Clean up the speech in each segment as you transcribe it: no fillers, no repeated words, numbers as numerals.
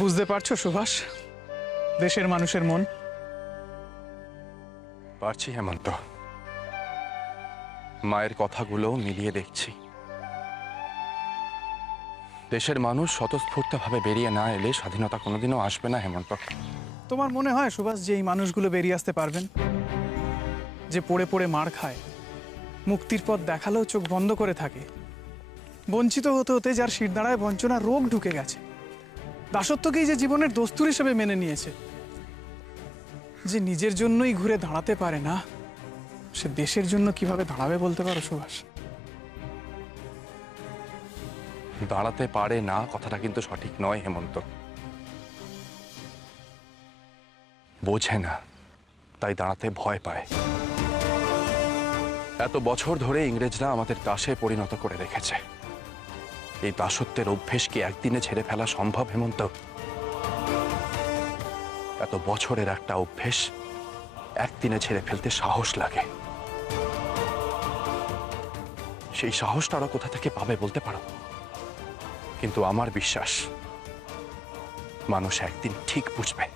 বুঝতে পারছো সুভাষ দেশের মানুষের মন? পারছি হেমন্ত, মায়ের কথাগুলো মিলিয়ে দেখছি। দেশের মানুষ স্বতঃস্ফূর্তভাবে বেরিয়ে না এলে স্বাধীনতা কোনোদিনও আসবে না হেমন্ত। তোমার মনে হয় সুভাষ যে এই মানুষগুলো বেরিয়ে আসতে পারবেন? যে পড়ে পড়ে মার খায়, মুক্তির পথ দেখালেও চোখ বন্ধ করে থাকে, বঞ্চিত হতে হতে যার শিরদাঁড়ায় বঞ্চনা রোগ ঢুকে গেছে, দাসত্বকেই যে জীবনের দস্তুর হিসেবে মেনে নিয়েছে, যে নিজের জন্যই ঘুরে দাঁড়াতে পারে না, সে দেশের জন্য কিভাবে দাঁড়াবে বলতে পারো সুভাষ? দাঁড়াতে পারে না কথাটা কিন্তু সঠিক নয় হেমন্ত। বোঝে না, তাই দাঁড়াতে ভয় পায়। এত বছর ধরে ইংরেজরা আমাদের দাসে পরিণত করে রেখেছে। এই দাসত্বের অভ্যেস কি একদিনে ছেড়ে ফেলা সম্ভব হেমন্ত? এত বছরের একটা অভ্যেস একদিনে ছেড়ে ফেলতে সাহস লাগে। সেই সাহসটা ওরা কোথা থেকে পাবে বলতে পারো? কিন্তু আমার বিশ্বাস মানুষ একদিন ঠিক বুঝবে।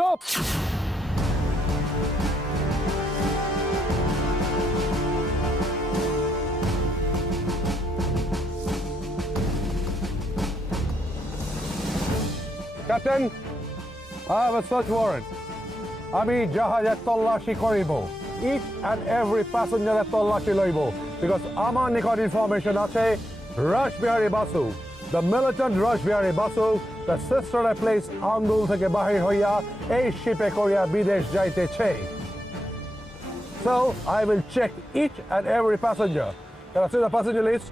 Stop! Captain, I have a search warrant. আমি জাহাজের তল্লাশি করিব, each and every passenger তল্লাশি লইব, because আমার নিকট ইনফরমেশন আছে রাশ Bihari Basu, the militant rush Bihari Basu, the sister place আঙ্গুল থেকে বাহির হইয়া এই শিপে করিয়া বিদেশ যাইতেছে। So I will check each and every passenger. Can I see the passenger list?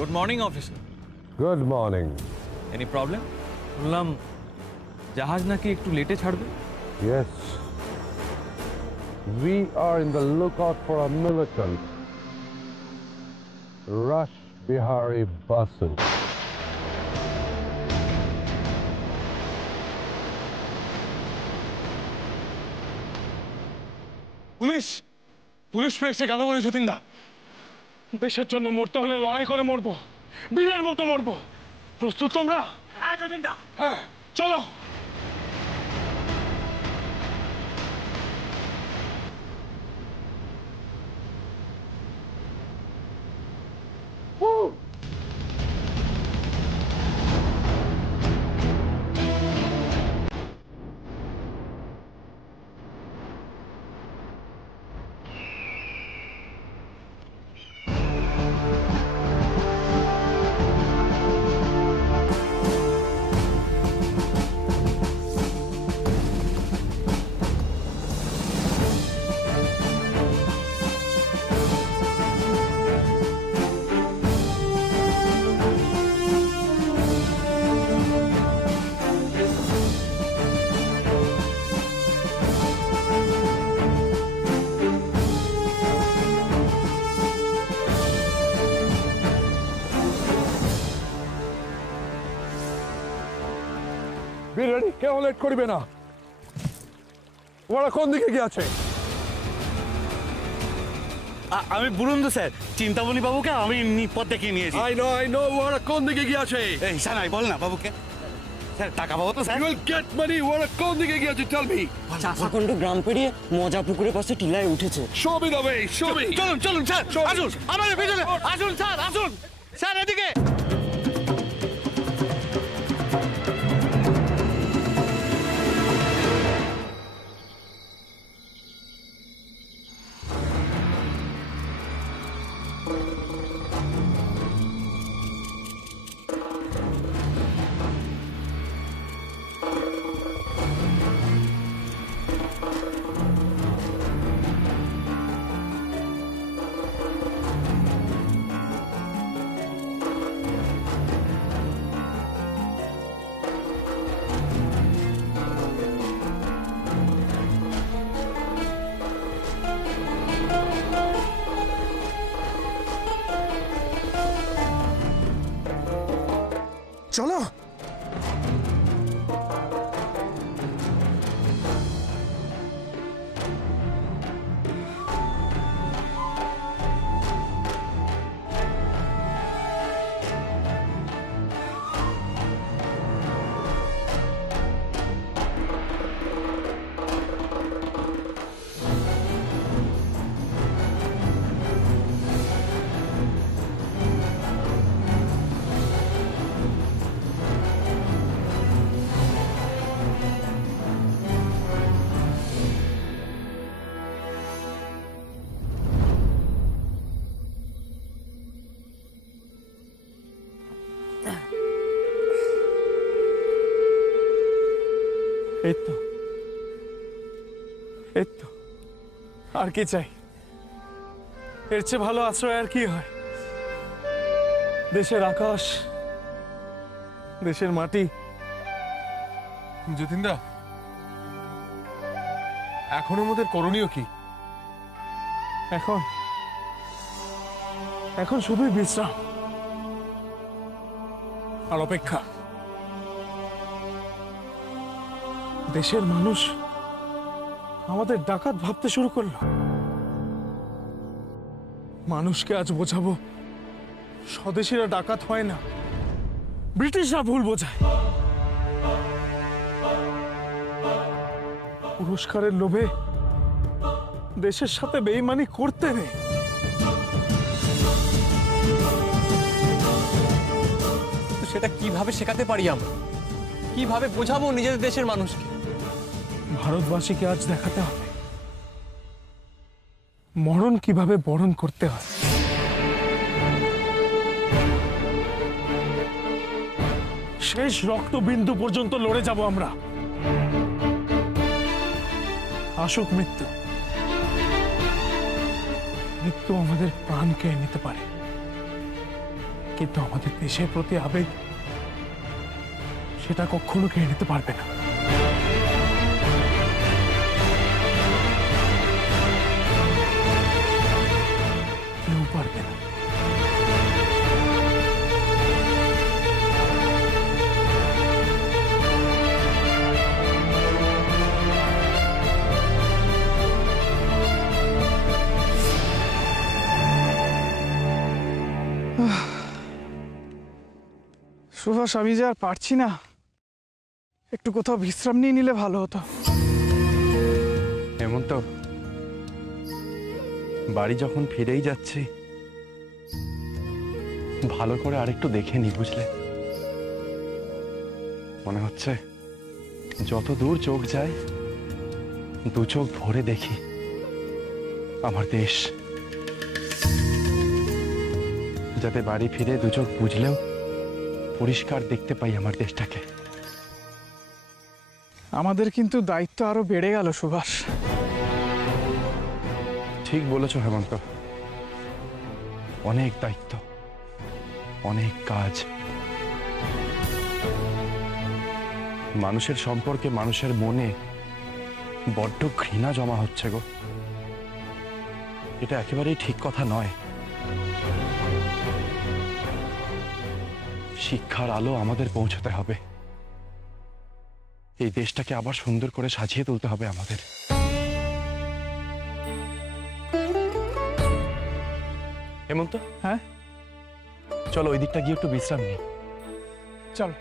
Good morning, officer. Good morning. Any problem? শুনলাম জাহাজ নাকি একটু লেটে ছাড়বে। Yes. We are in the lookout for a militant. Rash Bihari Basu. Police police পেয়েছে কেন বলে যতীনদা? দেশের জন্য মরতে হলে লড়াই করে মরবো, বীরের মতো মরবো। প্রস্তুত তোমরা? হ্যাঁ যতীনদা। হ্যাঁ চলো। Be ready, কেউ লেট করবে না। ওরা কোন দিকে গিয়েছে? আমি বুরুন্দু স্যার, চিন্তামণি বাবুকে আমি নিপদ দেখিয়ে নিয়েছি। I know, ওরা কোন দিকে গিয়েছে? এই সানাই বল না বাবুকে। স্যার টাকা পাবো তো sir? You will get money, ওরা কোন দিকে গিয়েছে? Tell me. চাষাখণ্ড গ্রাম পেরিয়ে মজা পুকুরের পাশে টিলায় উঠেছে। Show me the way, show me. চলুন চলুন স্যার, আসুন আমাদের পেছনে আসুন স্যার, আসুন স্যার এদিকে। চলো। এই তো, এই তো, আর কি চাই? এর চেয়ে ভালো আশ্রয় আর কি হয়? দেশের আকাশ, দেশের মাটি। যতীনদা, এখন আমাদের করণীয় কি? এখন এখন শুধুই বিশ্রাম আর অপেক্ষা। দেশের মানুষ আমাদের ডাকাত ভাবতে শুরু করলো। মানুষকে আজ বোঝাবো স্বদেশীরা ডাকাত হয় না, ব্রিটিশরা ভুল বোঝায়। পুরস্কারের লোভে দেশের সাথে বেইমানি করতে নেই। তো সেটা কিভাবে শেখাতে পারি আমরা? কিভাবে বোঝাবো নিজেদের দেশের মানুষকে? ভারতবাসীকে আজ দেখাতে হবে মরণ কিভাবে বরণ করতে হয়। শেষ রক্তবিন্দু পর্যন্ত লড়ে যাব আমরা। আসুক মৃত্যু, মৃত্যু আমাদের প্রাণ কেড়ে নিতে পারে, কিন্তু আমাদের দেশের প্রতি আবেগ সেটা কখনো কেড়ে নিতে পারবে না। কেউ পারবে না। সুভাষ, আমি যে আর পারছি না, একটু কোথাও বিশ্রাম নিয়ে নিলে ভালো হতো। হেমন্ত, বাড়ি যখন ফিরেই যাচ্ছি, ভালো করে আরেকটু দেখে নি, বুঝলে? মনে হচ্ছে যত দূর চোখ যায় দু চোখ ভরে দেখি আমার দেশ, যাতে বাড়ি ফিরে দু চোখ বুঝলেও পরিষ্কার দেখতে পাই আমার দেশটাকে। আমাদের কিন্তু দায়িত্ব আরো বেড়ে গেল সুভাষ। ঠিক বলেছ হেমন্ত, অনেক দায়িত্ব, অনেক কাজ। মানুষের সম্পর্কে মানুষের মনে বড্ড ঘৃণা জমা হচ্ছে গো। এটা একেবারেই ঠিক কথা নয়। শিক্ষার আলো আমাদের পৌঁছতে হবে, এই দেশটাকে আবার সুন্দর করে সাজিয়ে তুলতে হবে আমাদের। হেমন্ত, হ্যাঁ, চলো ওই দিকটা গিয়ে একটু বিশ্রাম নিই। চলো।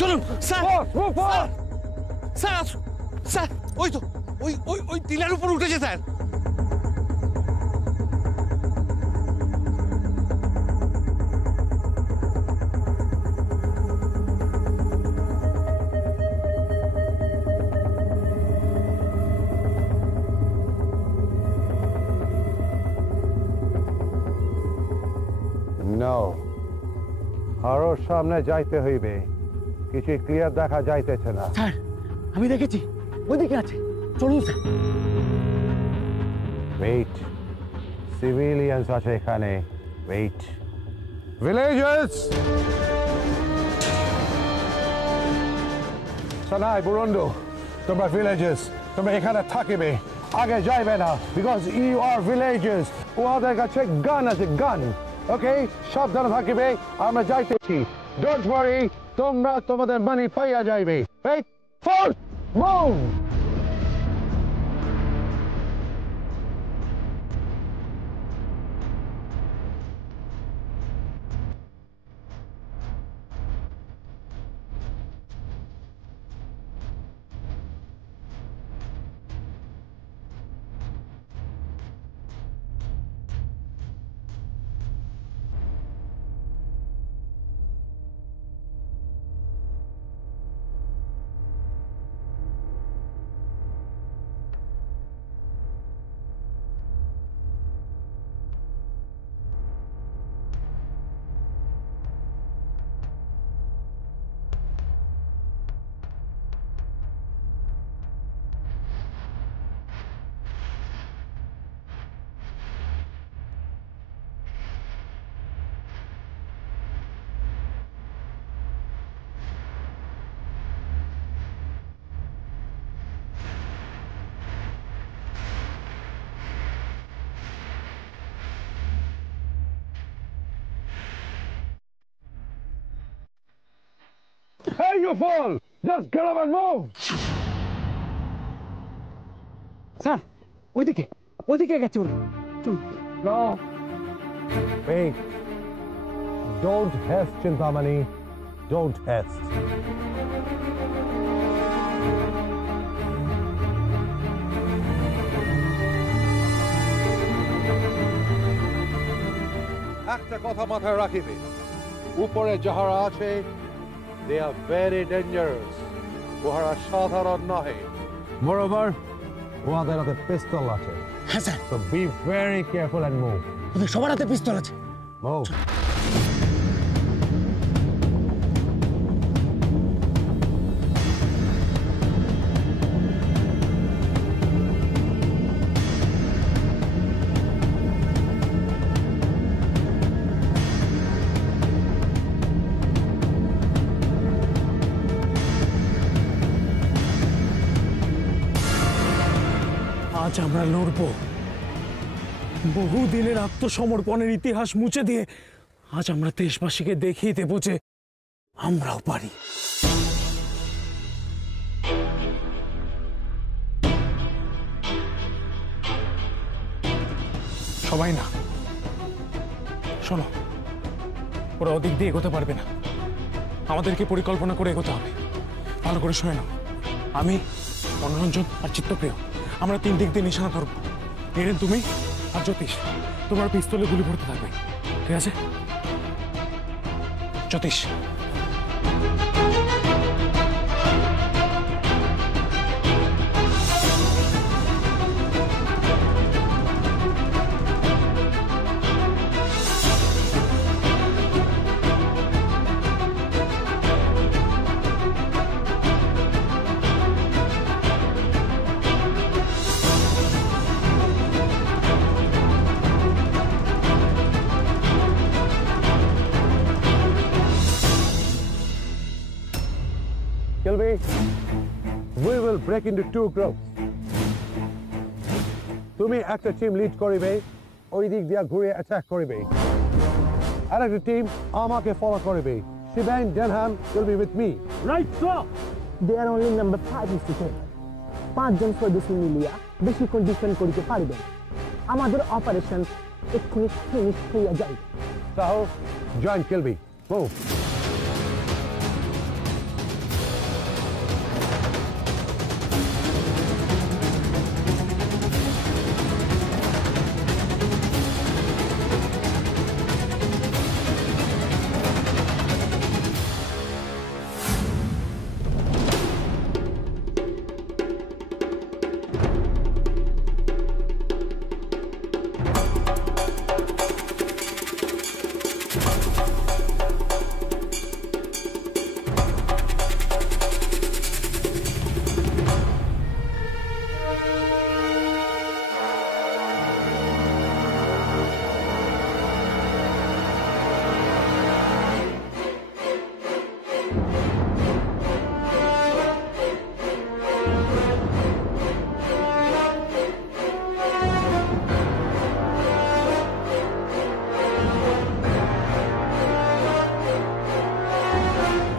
চলুন স্যার, স্যার আসুন স্যার। ওই তো ওই ওই ওই টিলার উপর উঠেছে স্যার। নাও আরো সামনে যাইতে হইবে, কিছু ক্লিয়ার দেখা যাইতেছে না। স্যার আমি দেখেছি ওইদিকে আছে, চলুন স্যার। ওয়েট, সিভিলিয়ানস আছে এখানে। ওয়েট, ভিলেজার্স, সানাই বুরুন্ডু, তোমরা ভিলেজার্স, তোমরা এখানে থাকিবে, আগে যাইবে না, বিকজ ইউ আর ভিলেজার্স। ওদের কাছে গান আছে, গান। ওকে, সাবধানে থাকিবে, আমরা যাইতেছি। ডোন্ট ওয়ারি, তোমরা তোমাদের মানি পাইয়া যাইবে। Wait, force, move. Hey, you fool! Just get up and move! Sir ওইদিকে গেছে ওরা। No. Wait. Don't haste, Chintamani. Don't haste. একটা কথা মাথায় রাখিবে, উপরে যাহারা আছে, they are very dangerous. ওহারা সাধারণ নহে। Moreover, ওদের হাতে পিস্তল আছে। হ্যাঁ sir. So be very careful and move. ওদের সবার হাতে পিস্তল আছে। Move. আজ আমরা লড়বো, বহুদিনের আত্মসমর্পণের ইতিহাস মুছে দিয়ে আজ আমরা দেশবাসীকে দেখিয়ে দেব যে আমরাও পারি। সবাই না, শোনো, ওরা ওদিক দিয়ে এগোতে পারবে না, আমাদেরকে পরিকল্পনা করে এগোতে হবে। ভালো করে শুনে নাও, আমি, মনোরঞ্জন আর চিত্তপ্রিয় আমরা 3 দিক দিয়ে নিশানা ধরবো। এরেন তুমি আর জ্যোতিষ, তোমার পিস্তলে গুলি ভরতে থাকবে, ঠিক আছে? জ্যোতিষ, Kilby, we will break into 2 groups. তুমি একটা টিম লিড করিবে, ওই দিক দিয়ে ঘুরে অ্যাটাক করিবে। আর একটা টিম আমাকে ফলো করিবে। Shivan Denham will be with me. Right, sir. They are only number 5 is to 10. 5 জন সদস্য মিলিয়া বেশিক্ষণ ডিফেন্ড করিতে পারিবে। আমাদের অপারেশন এক্ষুনি ফিনিশ হইয়া যাইবে। So, join Kilby. Move.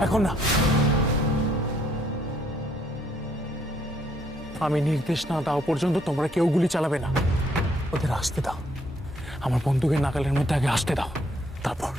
এখন না, আমি নির্দেশ না দেওয়া পর্যন্ত তোমরা কেউ গুলি চালাবে না। ওদের আসতে দাও, আমার বন্দুকের নাগালের মধ্যে আগে আসতে দাও, তারপর।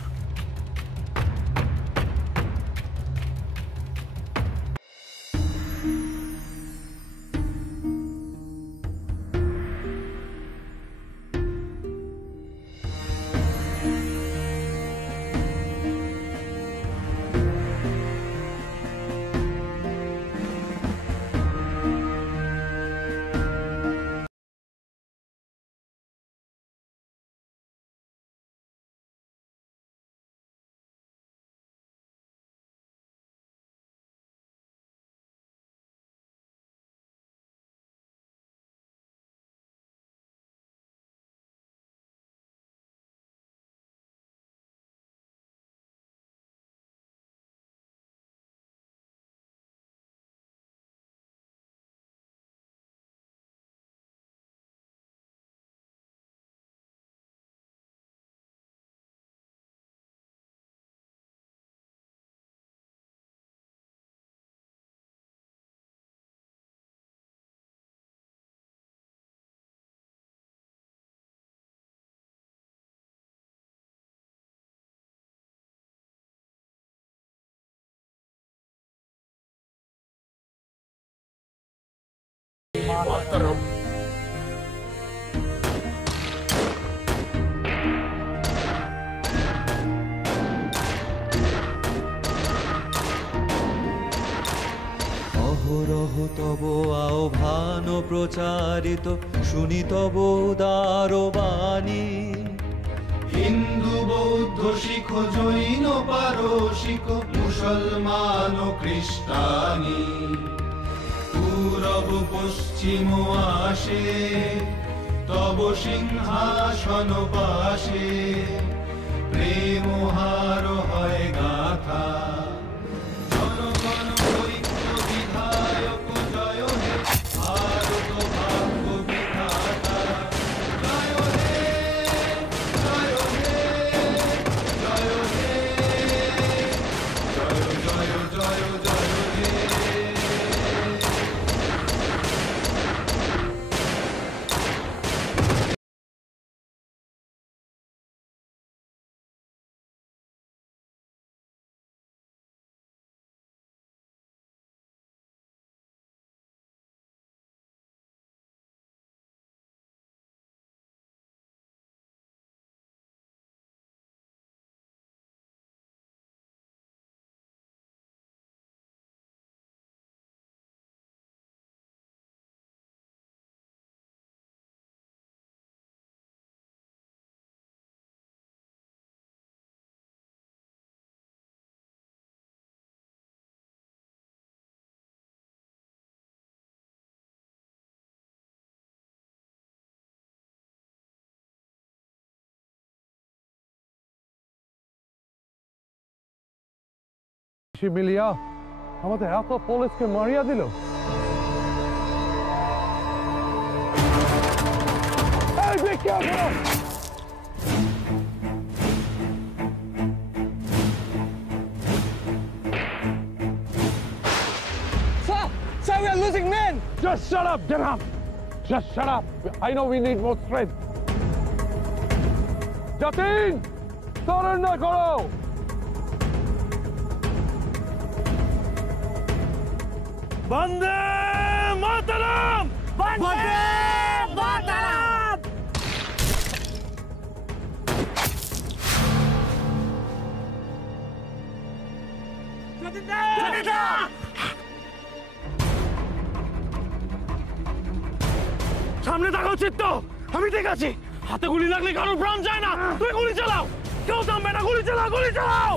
অহরহ তব আহ্বান প্রচারিত শুনি তব উদার বাণী। হিন্দু বৌদ্ধ শিখ জৈন পারসিক মুসলমান খ্রিস্টানি পূরব পশ্চিম আসে তব সিংহাসন পাশে প্রেম হার হয় গাথা। জনগণ ঐক্য বিধায়ক জয় হে ভারত ভাগ্য বিধাতা। জয় হে জয় হে জয় হে জয় জয় জয় জয় হে। মিলিয়া আমাদের এত পুলিশকে মারিয়া দিল। Hey, be careful! Sir, we are losing men! Just shut up, Denham! Just shut up! I know we need more strength. Jatin! Surrender karo! Vande Mataram! Bande Mataram! সামনে তাকাও চিত্ত, আমি ঠিক আছি। হাতে গুলি লাগলে কারোর প্রাণ যায় না, তুমি গুলি চালাও। কেউ থামবে না, গুলি চালাও, গুলি চালাও!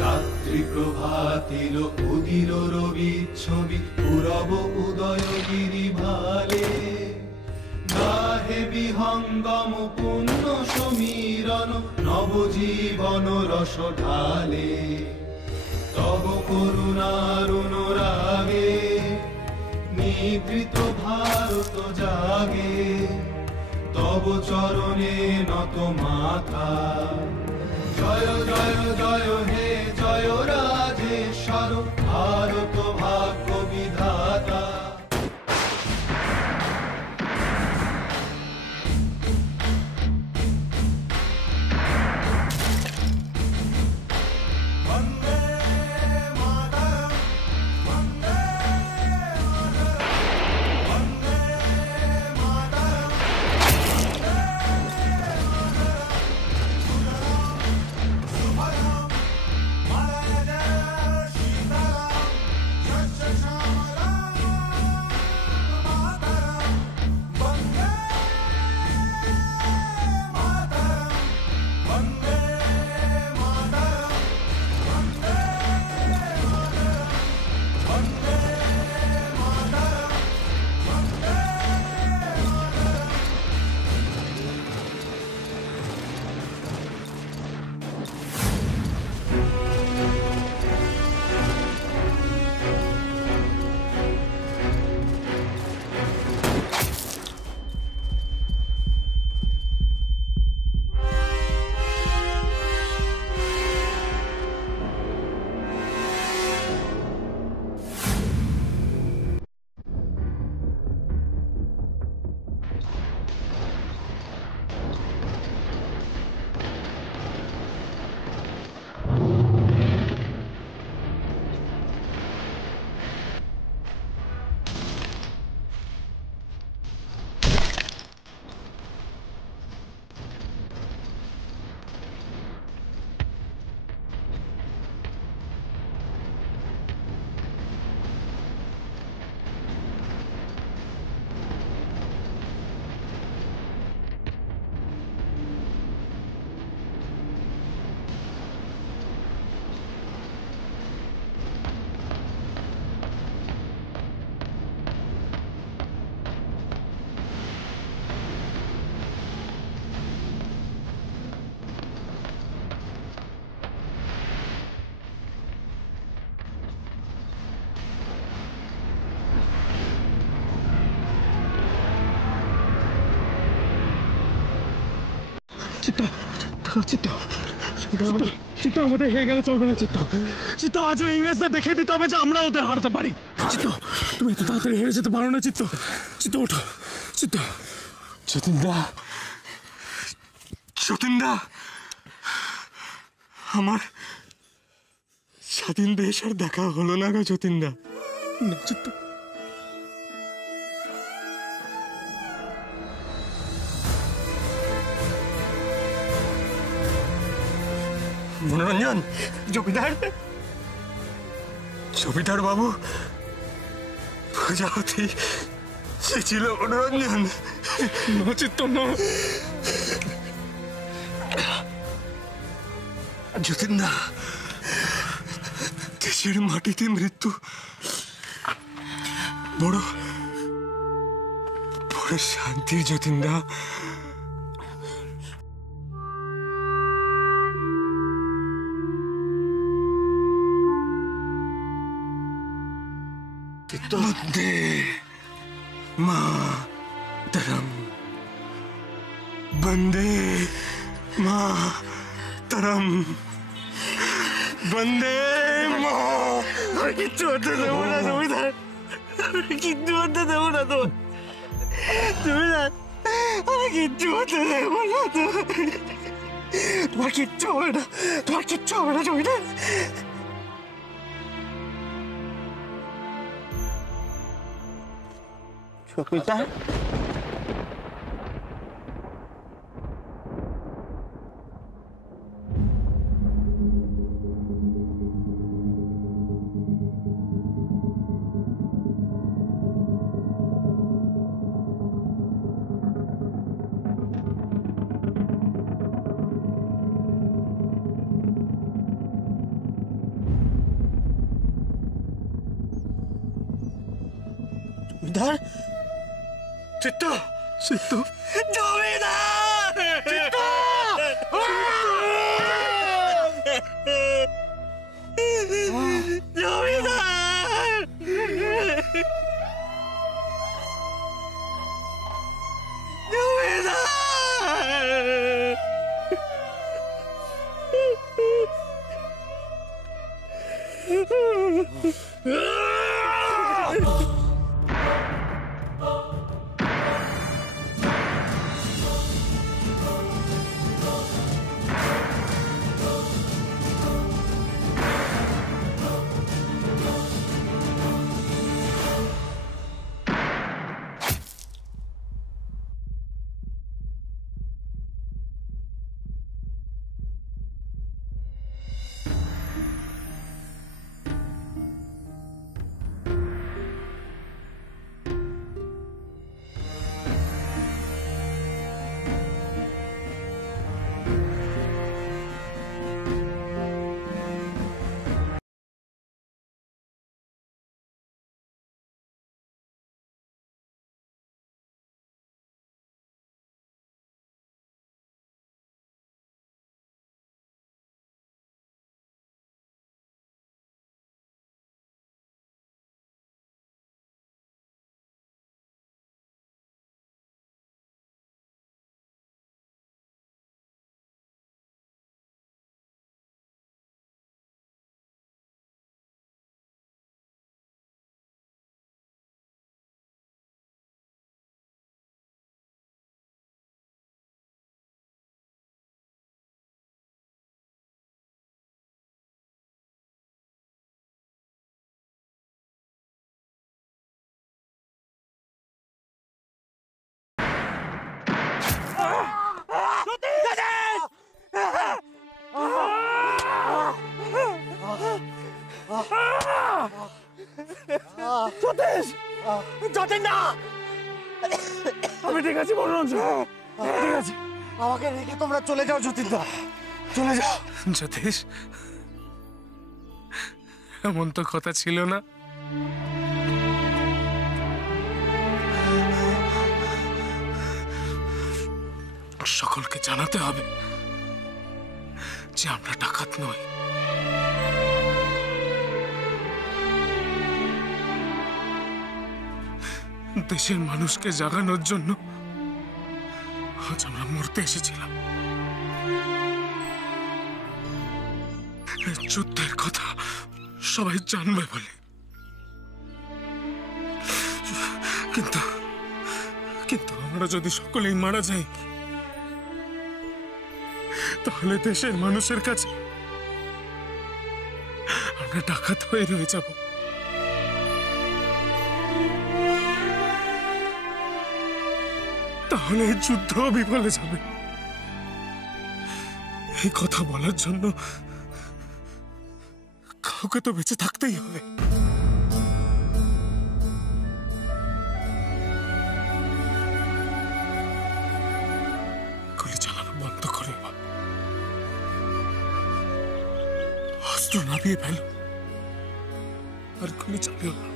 রাত্রি প্রভাতিল উদির রবি ছবি পূরব উদয় গিরি ভালে গাহে বিহঙ্গম পুণ্য সমীরণ নবজীবন রস ঢালে তব করুণার অনুরাগে নিদ্রিত ভারত জাগে তব চরণে নত মাথা জয় জয় জয় হে জয় রাজেশ্বর ভারত ভাগ্য বিধাতা চিত্ত আমাদের হয়ে গেলে চলবে না। চিত্ত আজ ইংরেজদের দেখে দিতে হবে যে আমরা ওদের হারাতে পারি। চিত্ত তুমি এত তাড়াতাড়ি হেরে যেতে পারো না। চিত্ত ওঠো। যতীনদা আমার স্বাধীন দেশ আর দেখা হলো না গো যতীনদা। না চিত্ত, মনোরঞ্জন, জমিদার বাবু প্রজাপতি সে ছিল মনোরঞ্জন। চিত্ত যতীনদা, দেশের মাটিতে মৃত্যু বড় বড় শান্তির। যতীনদা, বন্দে মাতরম, বন্দে মাতরম, বন্দে মা। আর কিচ্ছু হতে দেবো না জমিদার, কিচ্ছু হতে দেবো না তো জমিদার, আমি কিচ্ছু হতে দেবো না তো। তোমার কিচ্ছু হবে না, তোমার কিচ্ছু হবে না জমিদার। জমিদার, জমিদার, চিত্ত, চিত্ত, জমিদার, চিত্ত, জমিদার, সতীশ, যতীনদা, আমি ঠিক আছি মনোরঞ্জন, ঠিক আছে। আমাকে রেখে তোমরা চলে যাও যতীনদা, চলে যাও। যতীশ, এমন তো কথা ছিল না। সকলকে জানাতে হবে যে আমরা ডাকাত নই। দেশের মানুষকে জাগানোর জন্য আজ আমরা মরতে এসেছিলাম। যুদ্ধের কথা সবাই জানবে বলে, কিন্তু কিন্তু আমরা যদি সকলেই মারা যাই তাহলে দেশের মানুষের কাছে আমরা ডাকাত হয়ে রয়ে যাব। তাহলে এই যুদ্ধ বিফলে যাবে। এই কথা বলার জন্য কাউকে তো বেঁচে থাকতেই হবে। গুলি চালানো বন্ধ করে অস্ত্র নামিয়ে ফেলো আর গুলি চালিও না।